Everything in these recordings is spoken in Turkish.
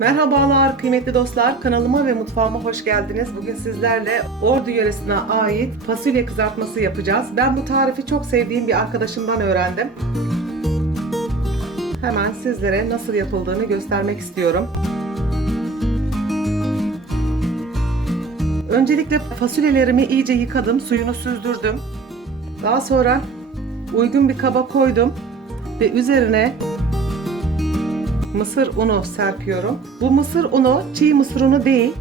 Merhabalar kıymetli dostlar. Kanalıma ve mutfağıma hoş geldiniz. Bugün sizlerle Ordu yöresine ait fasulye kızartması yapacağız. Ben bu tarifi çok sevdiğim bir arkadaşımdan öğrendim. Hemen sizlere nasıl yapıldığını göstermek istiyorum. Öncelikle fasulyelerimi iyice yıkadım, suyunu süzdürdüm. Daha sonra uygun bir kaba koydum ve üzerine mısır unu serpiyorum. Bu mısır unu çiğ mısır unu değil.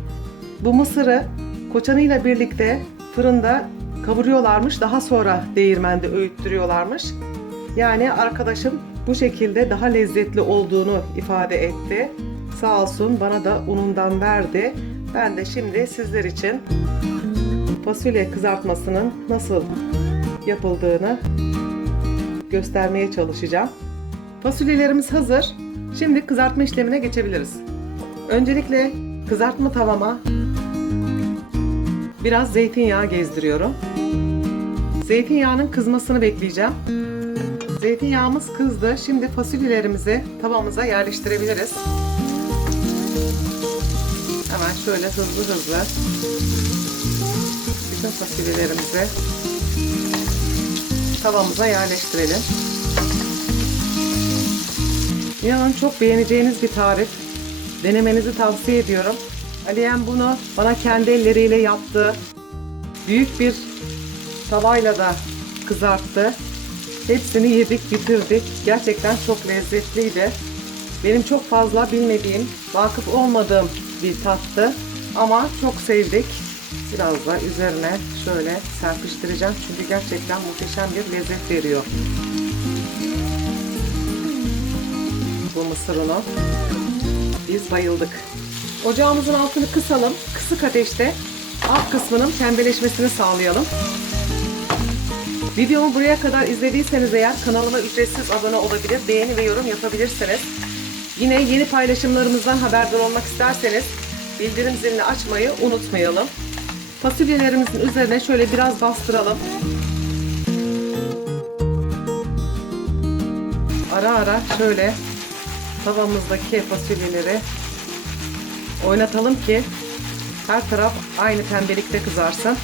Bu mısırı koçanıyla birlikte fırında kavuruyorlarmış. Daha sonra değirmende öğüttürüyorlarmış. Yani arkadaşım bu şekilde daha lezzetli olduğunu ifade etti. Sağ olsun bana da unundan verdi. Ben de şimdi sizler için fasulye kızartmasının nasıl yapıldığını göstermeye çalışacağım. Fasulyelerimiz hazır. Şimdi kızartma işlemine geçebiliriz. Öncelikle kızartma tavama biraz zeytinyağı gezdiriyorum. Zeytinyağının kızmasını bekleyeceğim. Zeytinyağımız kızdı. Şimdi fasulyelerimizi tavamıza yerleştirebiliriz. Hemen şöyle hızlı hızlı bütün fasulyelerimizi tavamıza yerleştirelim. İnanın çok beğeneceğiniz bir tarif. Denemenizi tavsiye ediyorum. Aliyen bunu bana kendi elleriyle yaptı. Büyük bir tavayla da kızarttı. Hepsini yedik, bitirdik. Gerçekten çok lezzetliydi. Benim çok fazla bilmediğim, vakıf olmadığım bir tattı. Ama çok sevdik. Biraz da üzerine şöyle serpiştireceğim. Çünkü gerçekten muhteşem bir lezzet veriyor. Bu mısır. Biz bayıldık. Ocağımızın altını kısalım. Kısık ateşte alt kısmının pembeleşmesini sağlayalım. Videomu buraya kadar izlediyseniz eğer kanalıma ücretsiz abone olabilir, beğeni ve yorum yapabilirsiniz. Yine yeni paylaşımlarımızdan haberdar olmak isterseniz bildirim zilini açmayı unutmayalım. Fasulyelerimizin üzerine şöyle biraz bastıralım. Ara ara şöyle tavamızdaki fasulyeleri oynatalım ki her taraf aynı pembelikte kızarsın.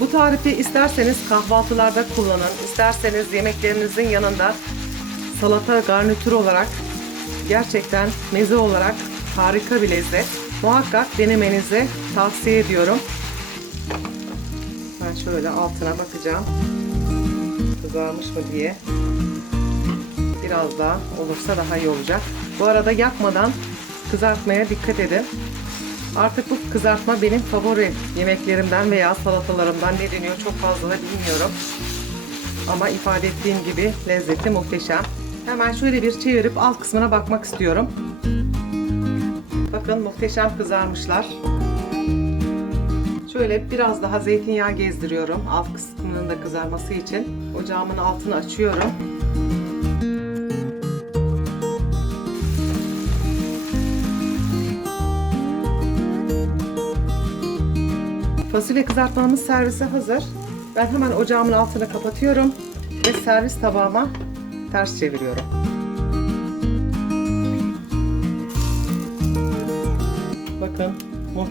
Bu tarifi isterseniz kahvaltılarda kullanın, isterseniz yemeklerinizin yanında salata garnitür olarak gerçekten meze olarak harika bir lezzet. Muhakkak denemenizi tavsiye ediyorum. Ben şöyle altına bakacağım. Kızarmış mı diye. Biraz daha olursa daha iyi olacak. Bu arada yakmadan kızartmaya dikkat edin. Artık bu kızartma benim favori yemeklerimden veya salatalarımdan ne deniyor çok fazla da bilmiyorum. Ama ifade ettiğim gibi lezzeti muhteşem. Hemen şöyle bir çevirip alt kısmına bakmak istiyorum. Bakın muhteşem kızarmışlar. Şöyle biraz daha zeytinyağı gezdiriyorum alt kısmının da kızarması için. Ocağımın altını açıyorum. Fasulye kızartmamız servise hazır. Ben hemen ocağımın altını kapatıyorum ve servis tabağıma ters çeviriyorum.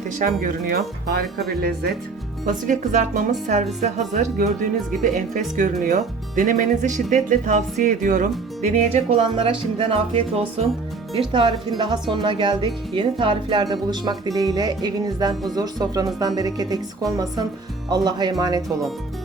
Muhteşem görünüyor. Harika bir lezzet. Fasulye kızartmamız servise hazır. Gördüğünüz gibi enfes görünüyor. Denemenizi şiddetle tavsiye ediyorum. Deneyecek olanlara şimdiden afiyet olsun. Bir tarifin daha sonuna geldik. Yeni tariflerde buluşmak dileğiyle evinizden huzur, sofranızdan bereket eksik olmasın. Allah'a emanet olun.